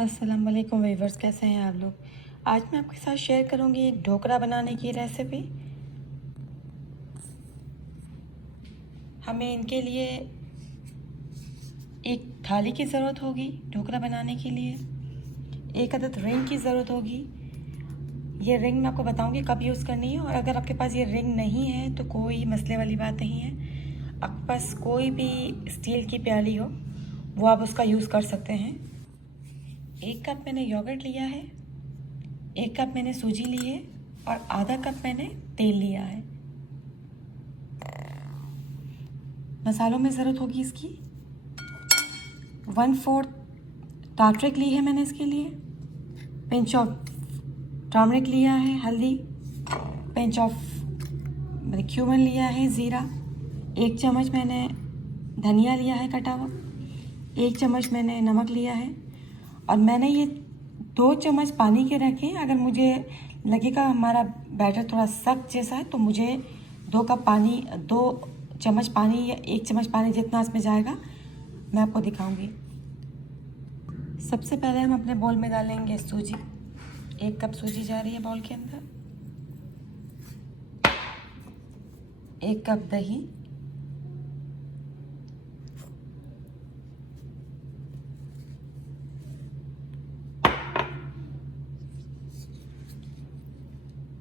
अस्सलाम वालेकुम वीवर्स, कैसे हैं आप लोग। आज मैं आपके साथ शेयर करूंगी ढोकला बनाने की रेसिपी। हमें इनके लिए एक थाली की ज़रूरत होगी। ढोकला बनाने के लिए एक अदद रिंग की ज़रूरत होगी। ये रिंग मैं आपको बताऊंगी कब यूज़ करनी है, और अगर आपके पास ये रिंग नहीं है तो कोई मसले वाली बात नहीं है। आपके पास कोई भी स्टील की प्याली हो वो आप उसका यूज़ कर सकते हैं। 1 कप मैंने योगर्ट लिया है, 1 कप मैंने सूजी ली है और आधा कप मैंने तेल लिया है। मसालों में ज़रूरत होगी इसकी 1/4 टार्टरिक ली है मैंने इसके लिए, पिंच ऑफ टर्मरिक लिया है, हल्दी, पिंच ऑफ मैंने क्यूमन लिया है, ज़ीरा, 1 चम्मच मैंने धनिया लिया है कटा हुआ, 1 चम्मच मैंने नमक लिया है। और मैंने ये 2 चम्मच पानी के रखे। अगर मुझे लगेगा हमारा बैटर थोड़ा सख्त जैसा है तो मुझे 2 चम्मच पानी या 1 चम्मच पानी जितना इसमें जाएगा मैं आपको दिखाऊंगी। सबसे पहले हम अपने बाउल में डालेंगे सूजी। 1 कप सूजी जा रही है बाउल के अंदर, 1 कप दही,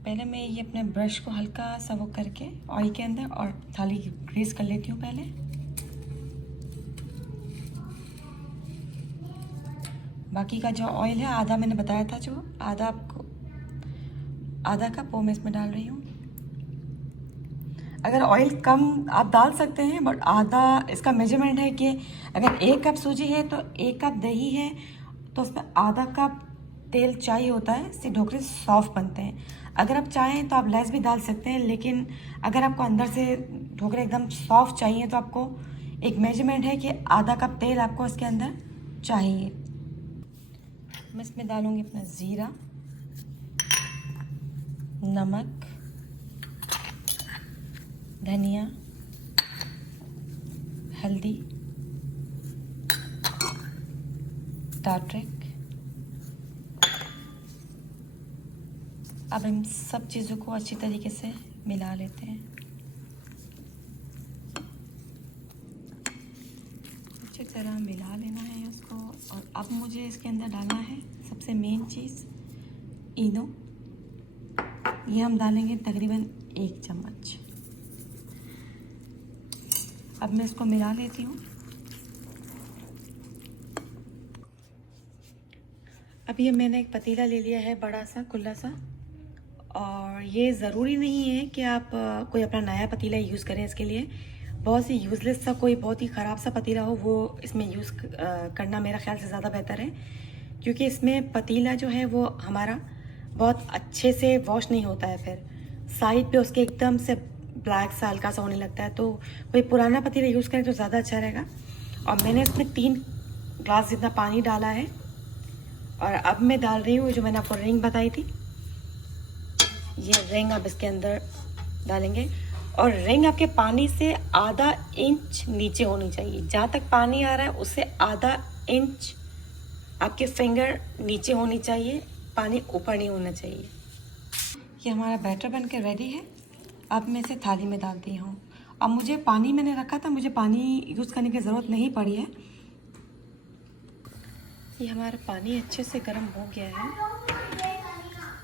पहले मैं ये अपने ब्रश को हल्का सा वो करके ऑयल के अंदर और थाली ग्रीस कर लेती हूँ पहले। बाकी का जो ऑयल है आधा मैंने बताया था, जो आधा कप वो मैं इसमें डाल रही हूँ। अगर ऑयल कम आप डाल सकते हैं, बट आधा इसका मेजरमेंट है कि अगर 1 कप सूजी है तो 1 कप दही है तो उसमें आधा कप तेल चाहिए होता है, इससे ढोकले सॉफ्ट बनते हैं। अगर आप चाहें तो आप लेस भी डाल सकते हैं, लेकिन अगर आपको अंदर से ढोकले एकदम सॉफ्ट चाहिए तो आपको एक मेजरमेंट है कि आधा कप तेल आपको इसके अंदर चाहिए। मैं इसमें डालूँगी अपना ज़ीरा, नमक, धनिया, हल्दी, टार्टरिक। अब इन सब चीज़ों को अच्छी तरीके से मिला लेते हैं। अच्छी तरह मिला लेना है उसको। और अब मुझे इसके अंदर डालना है सबसे मेन चीज़, इनो। ये हम डालेंगे तकरीबन 1 चम्मच। अब मैं इसको मिला लेती हूँ। अब ये मैंने एक पतीला ले लिया है, बड़ा सा खुला सा। और ये ज़रूरी नहीं है कि आप कोई अपना नया पतीला यूज़ करें इसके लिए। बहुत सी यूज़लेस सा कोई बहुत ही ख़राब सा पतीला हो वो इसमें यूज़ करना मेरा ख्याल से ज़्यादा बेहतर है, क्योंकि इसमें पतीला जो है वो हमारा बहुत अच्छे से वॉश नहीं होता है। फिर साइड पे उसके एकदम से ब्लैक सा हल्का सा होने लगता है। तो कोई पुराना पतीला यूज़ करें तो ज़्यादा अच्छा रहेगा। और मैंने इसमें 3 ग्लास जितना पानी डाला है। और अब मैं डाल रही हूँ जो मैंने आपको रिंग बताई थी, ये रिंग आप इसके अंदर डालेंगे। और रिंग आपके पानी से आधा इंच नीचे होनी चाहिए। जहाँ तक पानी आ रहा है उससे आधा इंच आपके फिंगर नीचे होनी चाहिए, पानी ऊपर नहीं होना चाहिए। ये हमारा बैटर बन के रेडी है। अब मैं इसे थाली में डालती हूँ। अब मुझे पानी मैंने रखा था, मुझे पानी यूज़ करने की ज़रूरत नहीं पड़ी है। ये हमारा पानी अच्छे से गर्म हो गया है।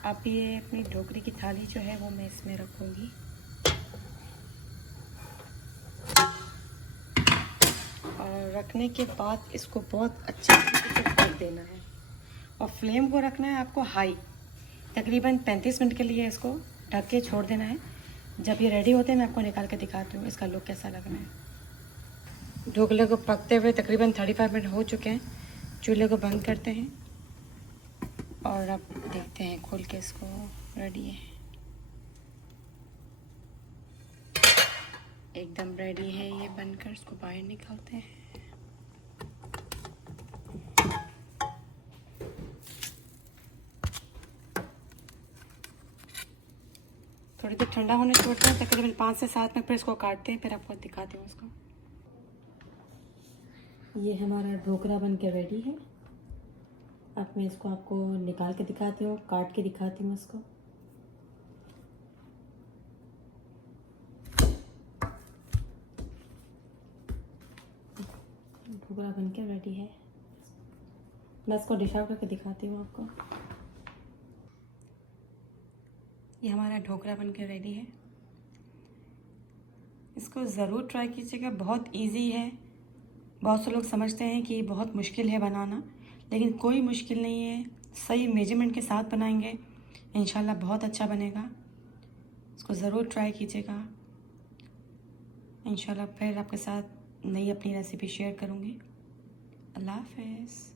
अब ये अपनी ढोकली की थाली जो है वो मैं इसमें रखूँगी। और रखने के बाद इसको बहुत अच्छे तरीके से ढक देना है। और फ्लेम को रखना है आपको हाई। तकरीबन 35 मिनट के लिए इसको ढक के छोड़ देना है। जब ये रेडी होते हैं मैं आपको निकाल के दिखाती हूँ इसका लुक कैसा लग रहा है। ढोकले को पकते हुए तकरीबन 35 मिनट हो चुके हैं। चूल्हे को बंद करते हैं और अब देखते हैं खोल के इसको। रेडी है, एकदम रेडी है ये बनकर। इसको बाहर निकालते हैं। थोड़ी देर ठंडा होने छोड़ते हैं, तकरीबन 5 से 7 मिनट, फिर इसको काटते हैं, फिर आपको दिखाती हूँ उसको। ये हमारा ढोकला बन के रेडी है। अब मैं इसको आपको निकाल के दिखाती हूँ, काट के दिखाती हूँ इसको। ढोकला बन के रेडी है। मैं इसको डिश आउट करके दिखाती हूँ आपको। ये हमारा ढोकला बन के रेडी है। इसको ज़रूर ट्राई कीजिएगा, बहुत इजी है। बहुत से लोग समझते हैं कि बहुत मुश्किल है बनाना, लेकिन कोई मुश्किल नहीं है। सही मेजरमेंट के साथ बनाएंगे इंशाल्लाह बहुत अच्छा बनेगा। इसको ज़रूर ट्राई कीजिएगा। इंशाल्लाह फिर आपके साथ नई अपनी रेसिपी शेयर करूँगी। अल्लाह हाफ़िज़।